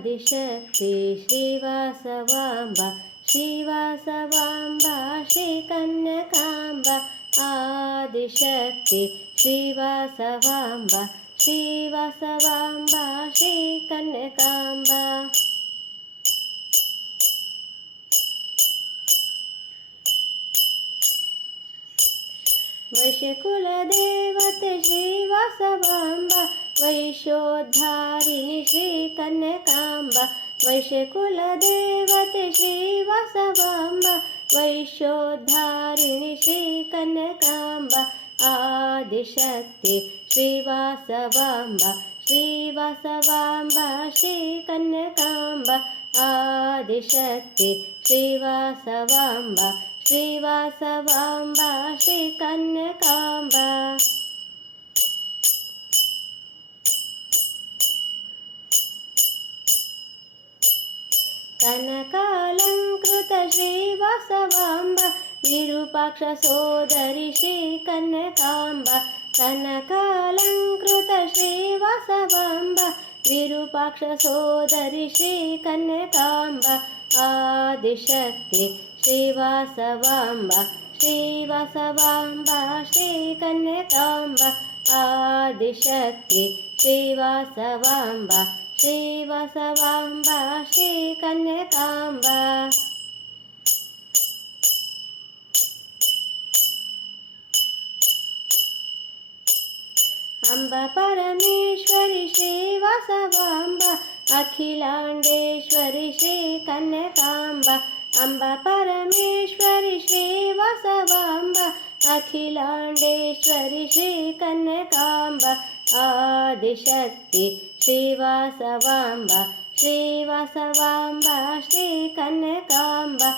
Adishakti श्रीवासवाम्बा श्रीवासवाम्बा श्रीकन्यकाम्बा Adishakti श्रीवासवाम्बा श्रीवासवाम्बा श्रीकन्यकाम्बा वैश्यकुलदेवते श्रीवासवाम्बा वैश्योद्धारिणि श्रीकन्यकाम्बा वैश्यकुलदेवते श्रीवासवाम्बा वैश्योद्धारिणि श्रीकन्यकाम्बा Adishakti श्रीवासवाम्बा श्रीवासवाम्बा श्रीकन्यकाम्बा Adishakti श्रीवासवाम्बा श्रीवासवाम्बा श्रीकन्यकाम्बा कनकालंकृत श्रीवासवाम्बा Virupaksha सोदरी श्रीकन्यकाम्बा कनकालंकृत श्रीवासवाम्बा Virupaksha सोदरी श्रीकन्यकाम्बा Adishakti श्रीवासवाम्बा श्रीवासवाम्बा श्रीकन्यकाम्बा Adishakti श्रीवासवाम्बा श्रीवासवाम्बा श्रीकन्यकाम्बा Amba Parmeshwari श्रीवासवाम्बा Akhilandeshwari श्रीकन्यकाम्बा Amba Parmeshwari श्रीवासवाम्बा Akhilandeshwari श्रीकन्यकाम्बा Adishakti श्रीवासवाम्बा श्रीवासवाम्बा श्रीकन्यकाम्बा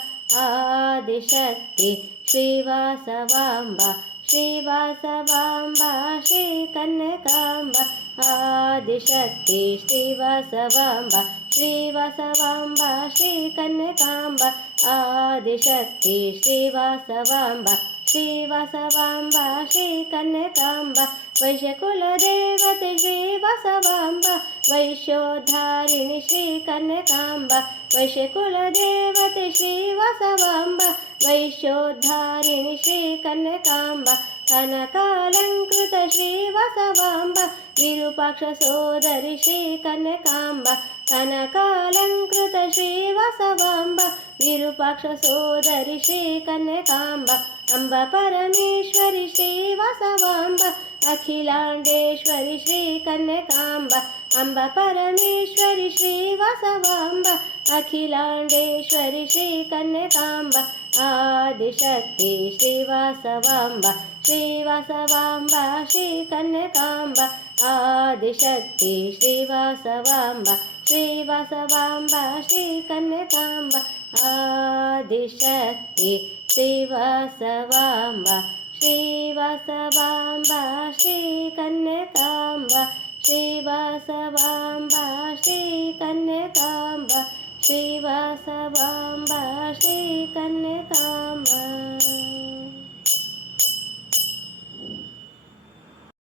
Adishakti श्रीवासवाम्बा श्रीवासवाम्बा श्रीकन्यकाम्बा Adishakti श्रीवासवाम्बा श्रीवासवाम्बा श्रीकन्यकाम्बा Adishakti श्रीवासवाम्बा श्रीवासवाम्बा श्रीकन्यकाम्बा वैश्यकुलदेवते श्रीवासवाम्बा वैश्योद्धारिणि श्रीकन्यकाम्बा वैश्यकुलदेवते श्रीवासवाम्बा वैश्योद्धारिणि श्रीकन्यकाम्बा कनकालंकृत श्रीवासवाम्बा Virupaksha सोदरी श्रीकन्यकाम्बा कनकालंकृत श्रीवासवाम्बा Virupaksha सोदरी श्रीकन्यकाम्बा Amba Parmeshwari श्रीवासवाम्बा Akhilandeshwari श्रीकन्यकाम्बा Amba Parmeshwari श्रीवासवाम्बा Akhilandeshwari श्रीकन्यकाम्बा Adishakti श्रीवासवाम्बा श्रीवासवाम्बा श्रीकन्यकाम्बा Adishakti श्रीवासवाम्बा श्रीवासवाम्बा श्रीकन्यकाम्बा Adishakti श्रीवासवाम्बा श्रीवासवाम्बा श्रीकन्यकाम्बा श्रीवासवाम्बा श्रीकन्यकाम्बा श्रीवासवाम्बा श्रीकन्यकाम्बा।